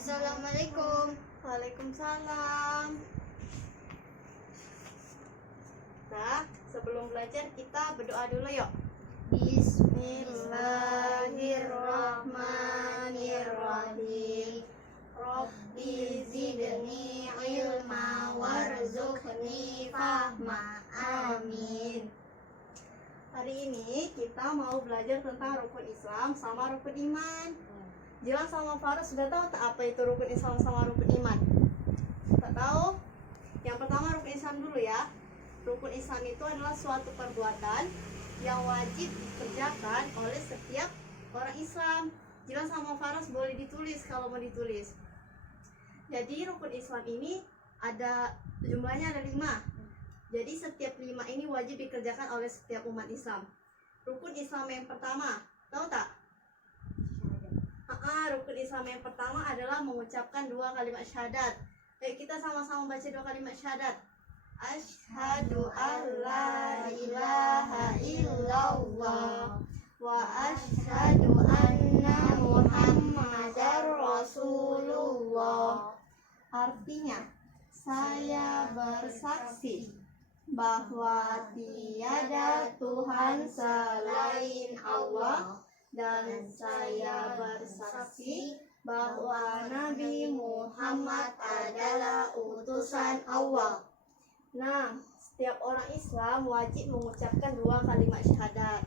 Assalamualaikum. Waalaikumsalam. Nah, sebelum belajar kita berdoa dulu yuk. Bismillahirrahmanirrahim. Rabbi zidni ilma warzuqni fahma. Amin. Hari ini kita mau belajar tentang rukun Islam sama rukun iman. Jilan sama Faras sudah tahu tak apa itu rukun Islam sama rukun iman? Tak tahu? Yang pertama rukun Islam dulu ya. Rukun Islam itu adalah suatu perbuatan yang wajib dikerjakan oleh setiap orang Islam. Jilan sama Faras boleh ditulis kalau mau ditulis. Jadi rukun Islam ini ada jumlahnya ada 5. Jadi setiap 5 ini wajib dikerjakan oleh setiap umat Islam. Rukun Islam yang pertama, tahu tak? Rukun Islam yang pertama adalah mengucapkan 2 kalimat syahadat. Baik, kita sama-sama baca 2 kalimat syahadat. Asyhadu an la ilaha illallah wa asyhadu anna Muhammadar Rasulullah. Artinya, saya bersaksi bahwa tiada Tuhan selain Allah, dan saya bersaksi bahwa Nabi Muhammad adalah utusan Allah. Nah, setiap orang Islam wajib mengucapkan 2 kalimat syahadat.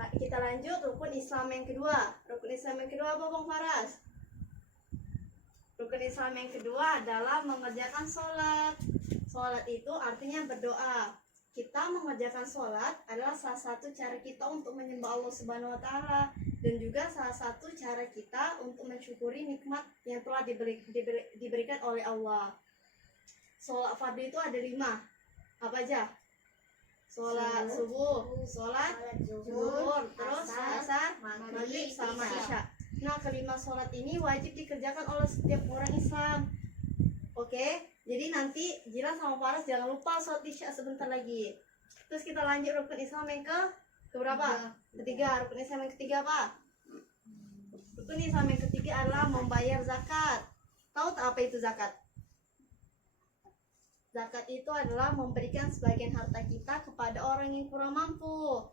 Nah, kita lanjut rukun Islam yang kedua. Rukun Islam yang kedua apa Bang Faras? Rukun Islam yang kedua adalah mengerjakan sholat. Sholat itu artinya berdoa. Kita mengerjakan sholat adalah salah satu cara kita untuk menyembah Allah Subhanahu wa Ta'ala, dan juga salah satu cara kita untuk mensyukuri nikmat yang telah diberikan oleh Allah. Sholat fardu itu ada 5. Apa aja? Sholat subuh, sholat zuhur, terus asar, maghrib, sama isya. Nah, kelima sholat ini wajib dikerjakan oleh setiap orang Islam. Oke? Jadi nanti Jilan sama Faras jangan lupa sholat isya sebentar lagi. Terus kita lanjut rukun Islam yang keberapa? Ketiga. Rukun Islam yang ketiga apa? Rukun Islam yang ketiga adalah membayar zakat. Tahu tak apa itu zakat? Zakat itu adalah memberikan sebagian harta kita kepada orang yang kurang mampu.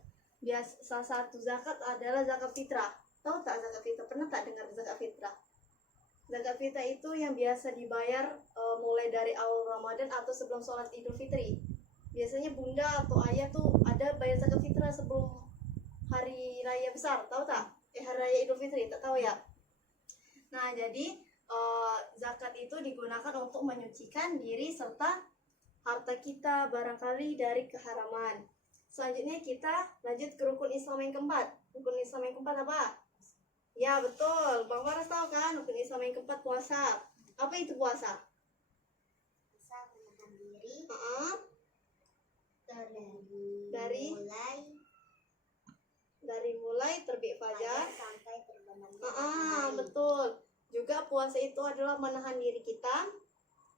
Salah satu zakat adalah zakat fitrah. Tahu tak zakat fitrah? Pernah tak dengar zakat fitrah? Zakat fitrah itu yang biasa dibayar mulai dari awal Ramadan atau sebelum sholat Idul Fitri. Biasanya bunda atau ayah tuh ada bayar zakat fitrah sebelum hari raya besar, tahu tak? Hari raya Idul Fitri, tak tahu ya? Nah, jadi zakat itu digunakan untuk menyucikan diri serta harta kita barangkali dari keharaman. Selanjutnya kita lanjut ke rukun Islam yang keempat. Rukun Islam yang keempat apa? Ya betul, Bang Faras tahu kan rukun Islam yang keempat puasa. Apa itu puasa? Bisa menahan diri dari mulai terbit fajar sampai terbenamnya matahari. Betul. Juga puasa itu adalah menahan diri kita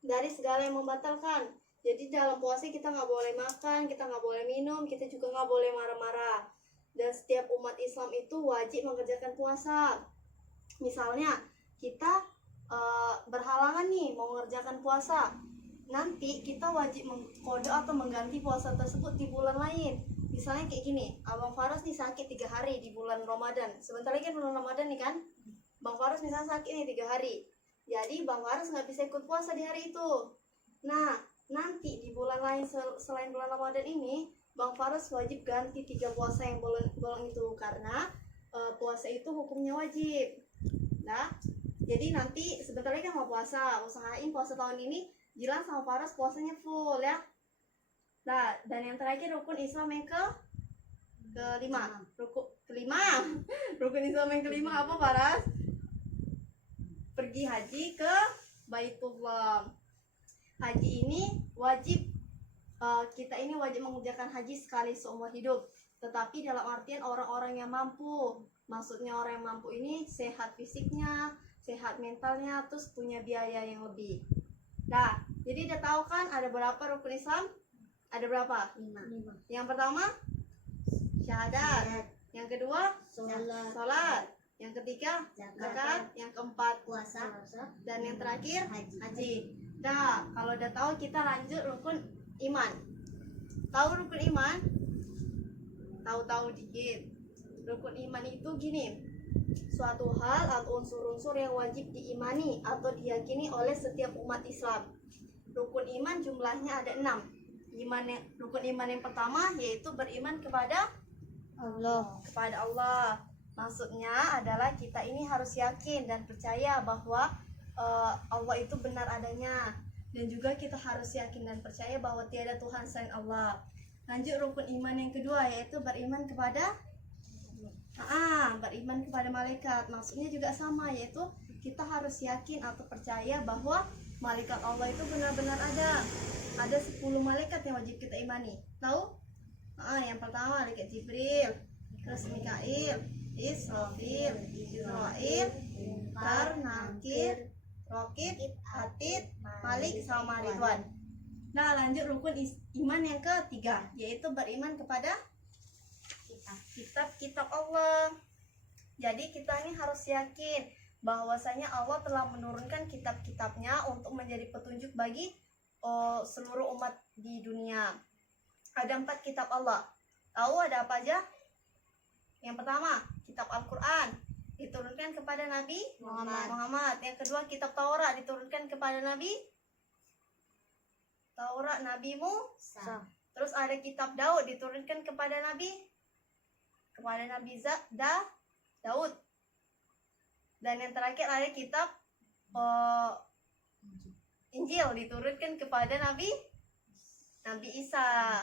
dari segala yang membatalkan. Jadi dalam puasa kita nggak boleh makan, kita nggak boleh minum, kita juga nggak boleh marah-marah. Dan setiap umat Islam itu wajib mengerjakan puasa. Misalnya kita berhalangan nih mau mengerjakan puasa, nanti kita wajib mengkodok atau mengganti puasa tersebut di bulan lain. Misalnya kayak gini, Abang Faras nih sakit 3 hari di bulan Ramadan. Sebentar lagi kan bulan Ramadan nih kan, Bang Faras misalnya sakit nih 3 hari. Jadi Bang Faras nggak bisa ikut puasa di hari itu. Nah, nanti di bulan lain selain bulan Ramadan ini, Bang Faras wajib ganti 3 puasa yang bolong itu, karena puasa itu hukumnya wajib. Nah, jadi nanti sebentar lagi kan mau puasa, usahain puasa tahun ini Jilan sama Faras puasanya full ya. Nah, dan yang terakhir rukun Islam yang kelima. Rukun Islam yang kelima apa Faras? Pergi haji ke Baitullah. Haji ini wajib. Kita ini wajib mengerjakan haji sekali seumur hidup, tetapi dalam artian orang-orang yang mampu. Maksudnya orang yang mampu ini sehat fisiknya, sehat mentalnya, terus punya biaya yang lebih. Nah, jadi udah tahu kan ada berapa rukun Islam? Ada berapa? 5. Yang pertama syahadat, yang kedua sholat, yang ketiga Zakat. zakat, yang keempat Puasa. dan yang terakhir Haji. haji. Nah, kalau udah tahu kita lanjut rukun iman. Tahu rukun iman? Tahu-tahu dikit. Rukun iman itu gini, suatu hal atau unsur-unsur yang wajib diimani atau diyakini oleh setiap umat Islam. Rukun iman jumlahnya ada 6. Rukun iman yang pertama yaitu beriman kepada Allah. Maksudnya adalah kita ini harus yakin dan percaya bahwa Allah itu benar adanya, dan juga kita harus yakin dan percaya bahwa tiada Tuhan selain Allah. Lanjut rukun iman yang kedua yaitu beriman kepada malaikat. Maksudnya juga sama, yaitu kita harus yakin atau percaya bahwa malaikat Allah itu benar-benar ada. Ada 10 malaikat yang wajib kita imani. Tahu? Yang pertama malaikat Jibril, terus Mikail, Israfil, Israil, Munkar, Nakir, Rokib, Atid, Malik, sama Ridwan. Nah, lanjut rukun iman yang ketiga yaitu beriman kepada kitab-kitab Allah. Jadi kita ini harus yakin bahwasanya Allah telah menurunkan kitab-kitabnya untuk menjadi petunjuk bagi seluruh umat di dunia. Ada 4 kitab Allah. Tahu ada apa aja? Yang pertama, kitab Al-Quran diturunkan kepada Nabi Muhammad. Yang kedua, kitab Taurat diturunkan kepada Nabi Musa. Terus ada kitab Daud diturunkan kepada Nabi Daud. Dan yang terakhir ada kitab Injil diturunkan kepada Nabi Isa.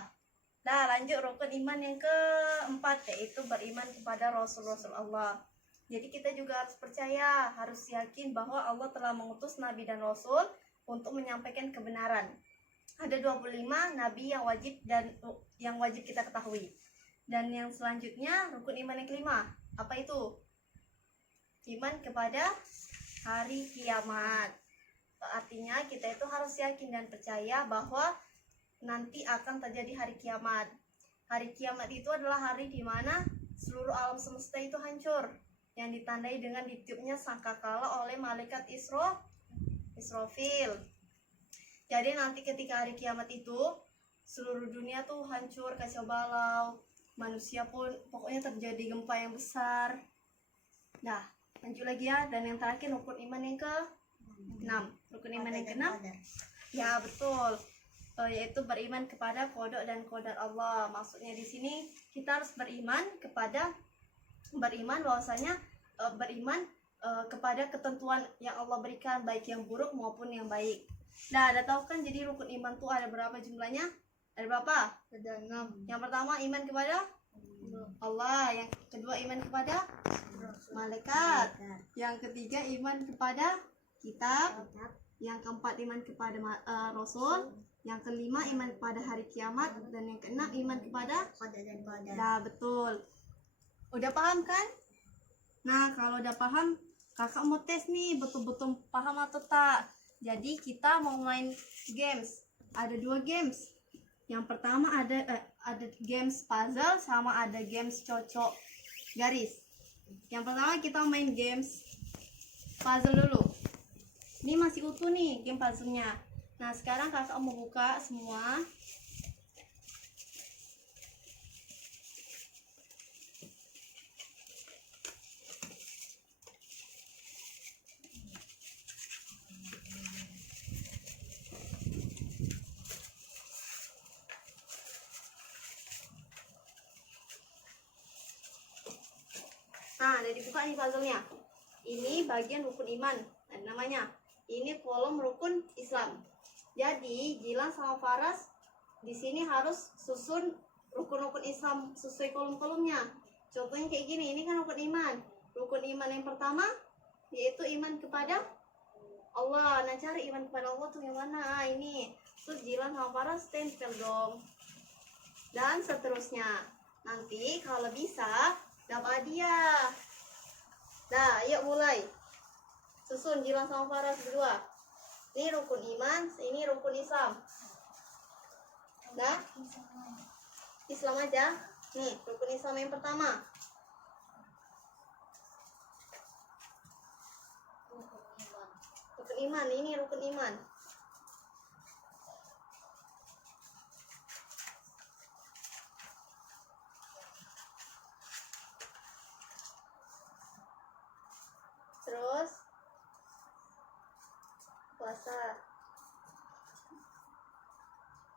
Nah, lanjut rukun iman yang keempat yaitu beriman kepada Rasul-Rasul Allah. Jadi kita juga harus percaya, harus yakin bahwa Allah telah mengutus Nabi dan Rasul untuk menyampaikan kebenaran. Ada 25 Nabi yang wajib kita ketahui. Dan yang selanjutnya rukun iman yang kelima. Apa itu? Iman kepada hari kiamat. Artinya kita itu harus yakin dan percaya bahwa nanti akan terjadi hari kiamat. Hari kiamat itu adalah hari di mana seluruh alam semesta itu hancur, yang ditandai dengan ditiupnya sangkakala oleh malaikat Israfil. Jadi nanti ketika hari kiamat itu seluruh dunia tuh hancur kacau balau, manusia pun pokoknya terjadi gempa yang besar. Nah, lanjut lagi ya. Dan yang terakhir rukun iman yang ke-6. Rukun iman yang ke-6, ya betul, yaitu beriman kepada qada dan qadar Allah. Maksudnya di sini kita harus beriman bahwasanya kepada ketentuan yang Allah berikan, baik yang buruk maupun yang baik. Nah, ada tahu kan jadi rukun iman tuh ada berapa jumlahnya? Ada berapa? Ada 6. Yang pertama iman kepada Allah, yang kedua iman kepada malaikat, yang ketiga iman kepada kitab, yang keempat iman kepada Rasul, yang kelima iman kepada hari kiamat, dan yang keenam iman kepada Qada dan qadar. Nah, betul. Udah paham kan? Nah, kalau udah paham, kakak mau tes nih betul-betul paham atau tak. Jadi kita mau main games. Ada 2 games. Yang pertama ada games puzzle sama ada games cocok garis. Yang pertama kita main games puzzle dulu. Ini masih utuh nih game puzzle-nya. Nah, sekarang kakak mau buka semua. Nah, udah dibuka nih puzzle-nya. Ini bagian rukun iman, namanya. Ini kolom rukun Islam. Jadi, Gilang sama Faras di sini harus susun rukun-rukun Islam sesuai kolom-kolomnya. Contohnya kayak gini, ini kan rukun iman. Rukun iman yang pertama yaitu iman kepada Allah. Nah, cari iman kepada Allah tuh yang mana? Ah, ini. Terus Gilang sama Faras tempel dong. Dan seterusnya. Nanti kalau bisa dapat hadiah. Nah, yuk mulai. Susun Gilang sama Faras berdua. Ini rukun iman, ini rukun Islam. Nah, Islam aja. Nih, rukun Islam yang pertama. iman, ini rukun iman. Terus puasa,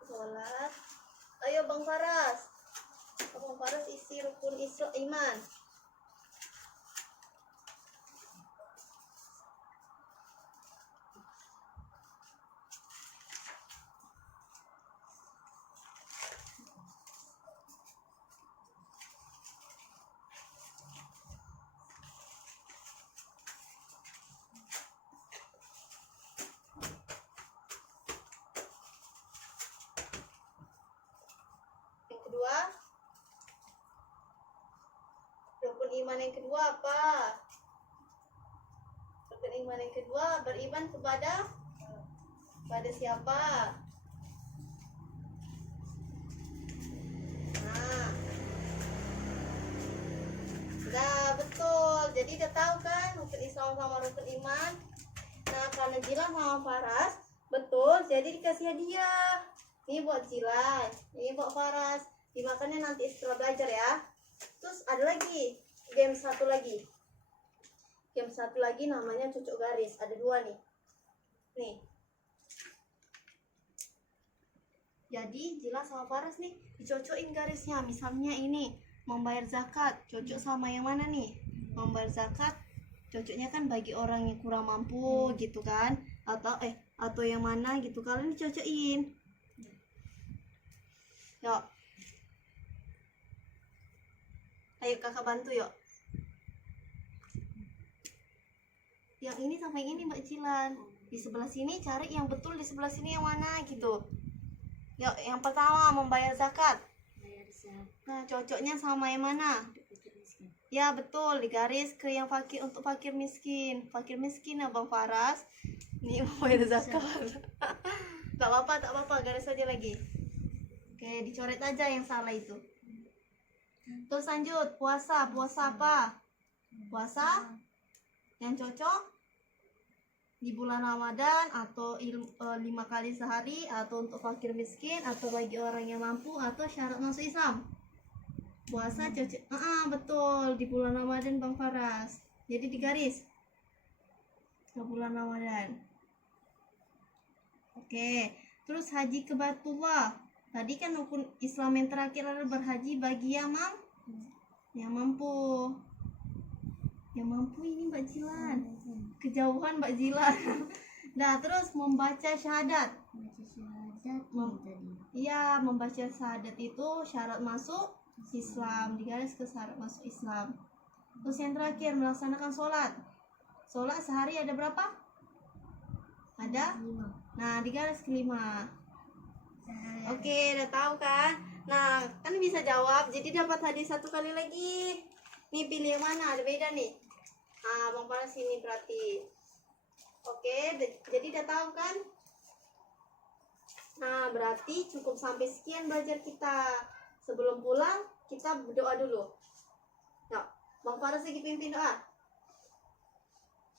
sholat. Ayo Bang Faras, Bang Faras isi rukun Islam iman. Yang kedua, rukun iman yang kedua apa? Rukun iman yang kedua beriman kepada siapa? Nah, sudah betul. Jadi udah tahu kan rukun Islam sama rukun iman. Nah, karena Jilan sama Faras betul, jadi dikasih hadiah. Ini buat Jilan, ini buat Faras. Dimakannya nanti setelah belajar ya. Terus ada lagi game satu lagi. Game satu lagi namanya cucuk garis. Ada dua nih. Nih. Jadi Jilan sama Faras nih dicocokin garisnya. Misalnya ini membayar zakat, cocok sama yang mana nih? Membayar zakat cocoknya kan bagi orang yang kurang mampu gitu kan, atau yang mana gitu, kalian dicocokin. Yuk, ayo kakak bantu yuk. Yang ini sama yang ini Mbak Jilan. Di sebelah sini cari yang betul, di sebelah sini yang mana gitu. Yuk, yang pertama membayar zakat. Nah, cocoknya sama yang mana? Ya betul, digaris ke yang fakir, untuk fakir miskin. Fakir miskin Abang Faras. Ini membayar zakat. Tak apa, garis aja lagi. Oke, dicoret aja yang salah itu. Terus lanjut, puasa apa? Puasa yang cocok di bulan Ramadan atau 5 kali sehari, atau untuk fakir miskin, atau bagi orang yang mampu, atau syarat masuk Islam. Puasa cocok, betul, di bulan Ramadan Bang Faras. Jadi digaris ke bulan Ramadan. Oke, terus haji ke Baitullah. Tadi kan rukun Islam yang terakhir adalah berhaji bagi yang mampu. Yang mampu ini Mbak Jilan. Kejauhan Mbak Jilan. Nah, terus membaca syahadat. Iya, membaca syahadat itu syarat masuk Islam, digaris ke syarat masuk Islam. Terus yang terakhir melaksanakan sholat. Sholat sehari ada berapa? Ada 5. Nah, digaris ke 5. Oke, udah tahu kan? Nah, kan bisa jawab, jadi dapat hadiah 1 kali lagi. Nih pilih yang mana? Ada beda nih. Nah, Bang Faras ini berarti. Oke, jadi udah tahu kan? Nah, berarti cukup sampai sekian belajar kita. Sebelum pulang, kita berdoa dulu. Yuk, Bang Faras lagi pimpin doa.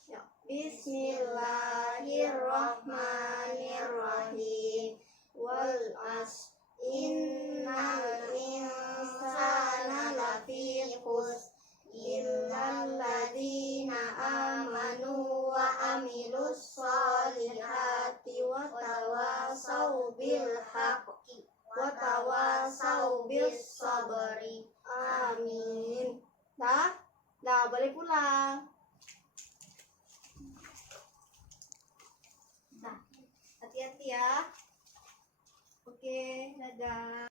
Yuk, Bismillahirrahmanirrahim. Wal as innal insana lafi khusr illal ladzina amanu wa amilus solihati wa tawasau bil haqqi wa tawasau bis sabri. Amin. Dah boleh pulang. Nah, hati-hati ya. Oke, dadah.